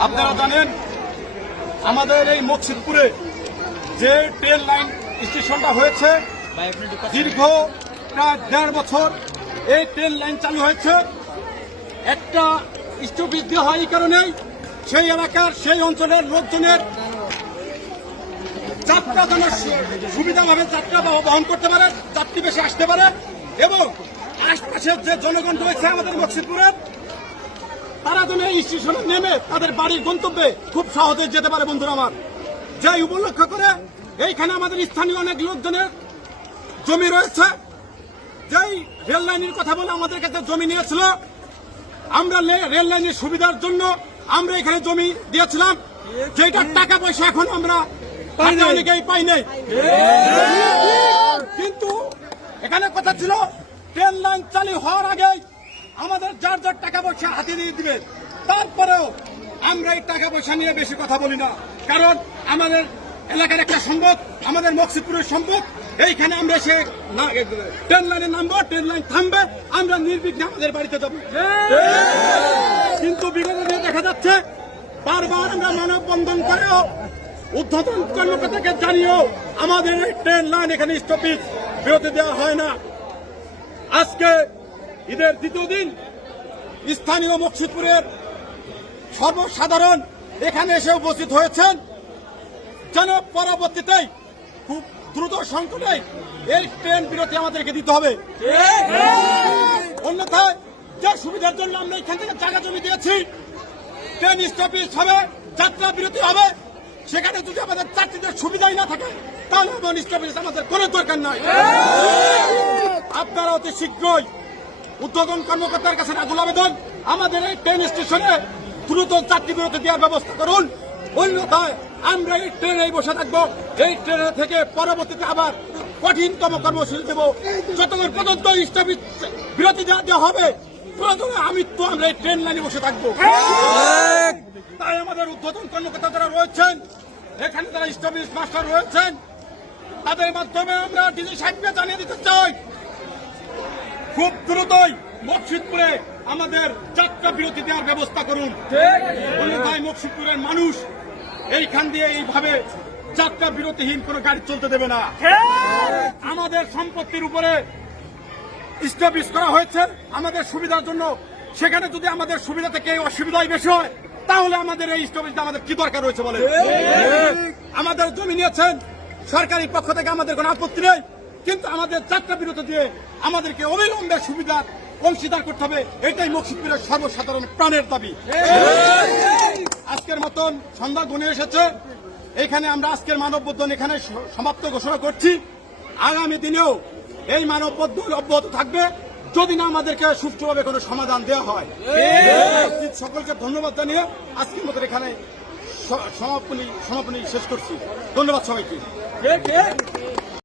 আপনারা জানেন, আমাদের এই মকসিদপুরে যে ট্রেন লাইন স্টেশনটা হয়েছে, দীর্ঘ প্রায় দেড় বছর এই ট্রেন লাইন চালু হয়েছে। একটা দেওয়া হয় এই কারণেই সেই এলাকার সেই অঞ্চলের লোকজনের যাত্রা যেন সুবিধাভাবে যাত্রা বহ- বহন করতে পারে, যাত্রী বেশি আসতে পারে, এবং আশপাশের যে জনগণ রয়েছে আমাদের মকসিদপুরের তারা যেন এই স্টেশনে নেমে তাদের বাড়ির গন্তব্যে খুব সহজে যেতে পারে বন্ধুরা আমার। যাই উপলক্ষ করে এইখানে আমাদের স্থানীয় অনেক লোকজনের জমি রয়েছে। যেই রেল লাইনের কথা বলে আমাদের কাছে জমি নিয়েছিল। আমরা রেল লাইনের সুবিধার জন্য আমরা এখানে জমি দিয়েছিলাম। যেটার টাকা পয়সা এখন আমরা অনেকেই পাই নাই। কিন্তু এখানে কথা ছিল ট্রেন লাইন চালু হওয়ার আগেই আমাদের যার যার টাকা পয়সা হাতে দিয়ে দিবে, তারপরেও আমরা এই টাকা পয়সা নিয়ে বেশি কথা বলি না। কারণ আমাদের এলাকার একটা সম্পদ, আমাদের মকসিদপুরের সম্পদ, এইখানে আমরা এসে ট্রেন লাইনে নামবো ট্রেন লাইন থামবে, আমরা নির্বিঘ্নে আমাদের বাড়িতে যাব। কিন্তু বিগত দিনে দেখা যাচ্ছে, বারবার আমরা মানববন্ধন করেও, উদ্বোধন কর্মকর্তাকে জানিয়েও আমাদের এই ট্রেন লাইন এখানে স্টপিজ বিরতি দেওয়া হয় না। আজকে ঈদের দ্বিতীয় দিন স্থানীয় মকসিদপুরের সর্বসাধারণ এখানে এসে উপস্থিত হয়েছেন। যেন পরবর্তীতেই খুব দ্রুত সংকটে এই ট্রেন বিরতি আমাদেরকে দিতে হবে। অন্যথায় যে সুবিধার জন্য আমরা এখান থেকে জায়গা জমি দিয়েছি, ট্রেন স্টপেজ হবে, যাত্রা বিরতি হবে, সেখানে যদি আমাদের যাত্রীদের সুবিধাই না থাকে, তাহলে এমন স্টপেজ আমাদের কোনো দরকার নাই। আপনারা অতি শীঘ্রই উদ্বোধন কর্মকর্তার কাছে রাজুল আবেদন। আমাদের এই ট্রেন স্টেশনে দ্রুত যাত্রী বিরতি দেওয়ার ব্যবস্থা করুন। অন্যথায় আমরা এই ট্রেনেই বসে থাকব। এই ট্রেনে থেকে পরবর্তীতে আবার কঠিনতম কর্মসূচি দেব। যতক্ষণ পর্যন্ত স্টপেজ বিরতি দেওয়া হবে প্রথমে আমি তো আমরা এই ট্রেন লাইনে বসে থাকব। তাই আমাদের উদ্বোধন কর্মকর্তা যারা রয়েছেন এখানে যারা স্টপেজ মাস্টার রয়েছেন তাদের মাধ্যমে আমরা ডিজি সাহেবকে জানিয়ে দিতে চাই। খুব দ্রুতই মকসিদপুরে আমাদের যাত্রা বিরতি দেওয়ার ব্যবস্থা করুন। অন্যথায় মকসিদপুরের মানুষ এইখান দিয়ে এইভাবে যাত্রা বিরতিহীন কোনো গাড়ি চলতে দেবে না। আমাদের সম্পত্তির উপরে স্টাবলিশ করা হয়েছে। আমাদের সুবিধার জন্য সেখানে যদি আমাদের সুবিধা থেকে অসুবিধাই বেশি হয় তাহলে আমাদের এই স্টপেজ আমাদের কি দরকার রয়েছে বলে আমাদের জমি নিয়েছেন সরকারি পক্ষ থেকে আমাদের কোনো আপত্তি নেই। কিন্তু আমাদের যাত্রা বিরতি দিয়ে আমাদেরকে অবিলম্বে সুবিধার অংশীদার করতে হবে। এটাই মকসিদপুরের সর্বসাধারণ প্রাণের দাবি। আজকের মতন সন্ধ্যা গুনে এসেছে। এখানে আমরা আজকের মানববন্ধন এখানে সমাপ্ত ঘোষণা করছি। আগামী দিনেও এই মানববন্ধন অব্যাহত থাকবে। যদি না আমাদেরকে সুষ্ঠুভাবে কোনো সমাধান দেওয়া হয়। সকলকে ধন্যবাদ জানিয়ে আজকের মতো এখানে সমাপনী সমাপনী শেষ করছি। ধন্যবাদ সবাইকে।